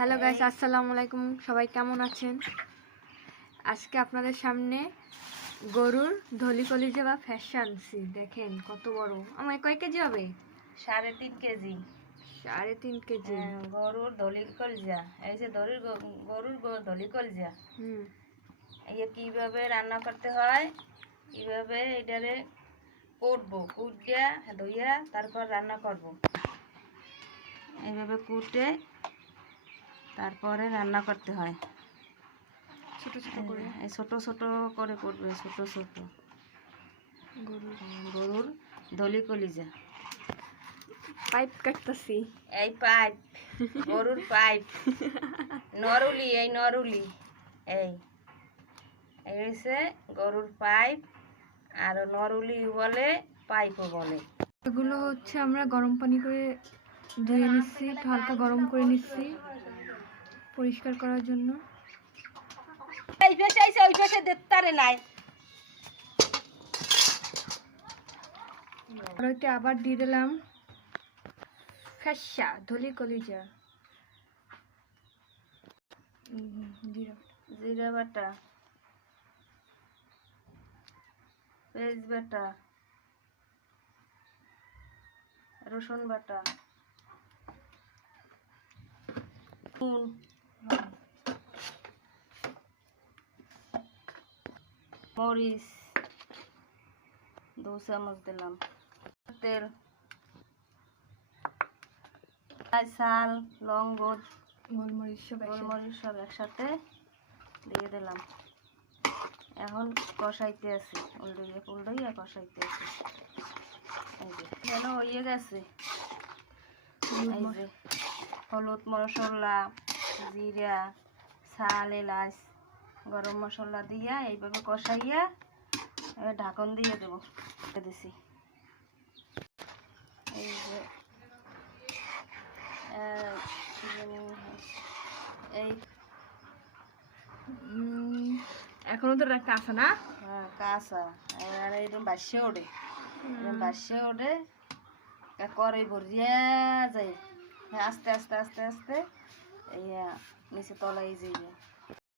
Hello guys, আসসালামু আলাইকুম। সবাই কেমন আছেন? আজকে আপনাদের সামনে গরুর ধলি কলিজা বা ফ্যাশন আনছি। দেখেন কত বড়। আমার কয় কেজি হবে? 3.5 কেজি। 3.5 কেজি গরুর ধলি কলজা। এই যে গরুর ধলি কলজা। এই কিভাবে রান্না করতে হয়, কিভাবে এটারে কুটবো, কুটিয়া ধুইয়া তারপর রান্না করব। এইভাবে কুটে তারপরে রান্না করতে হয়। ছোট ছোট করে এই ছোট ছোট করে কুটবে, ছোট ছোট গরুর ধলি কলিজা। পাইপ কাটতেছি। এই পাইপ, গরুর পাইপ, নরুলি, এই নরুলি, এই হচ্ছে গরুর পাইপ। আর নরুলি বলে, পাইপও বলে। এগুলো হচ্ছে আমরা গরম পানি করে ধুয়ে নিচ্ছি, একটু হালকা গরম করে নিচ্ছি পরিষ্কার করার জন্য। এই পেশে আইছে, ওই পেশে দেখতারে নাই। আর ওইটা আবার দিয়ে দিলাম ফ্যাশা ধলি কলিজা, জিরা বাটা, পেঁয়াজ বাটা, রসুন বাটা, নুন, মরিচ 2 চামচ দিলাম, তেল, চাল, লবঙ্গ, গোলমরিচ সব একসাথে দিয়ে দিলাম। এখন কষাইতে আছি, উল্টাইয়া কষাইতে আছি। এই যে যেন হয়ে গেছে। এই যে হলুদ মশলা, জিরা, চাল, এলাচ, গরম মশলা দিয়া এইভাবে কষাইয়া ঢাকন দিয়ে দেবো। দিছি এই যে এই এখনো তো কাঁচা না? কাঁচা। এবার এরকম বাসে ওঠে, বাসে ওঠে, কড়াই ভরিয়া যায়। আস্তে আস্তে আস্তে আস্তে এই নিচে তলাই যাইবে।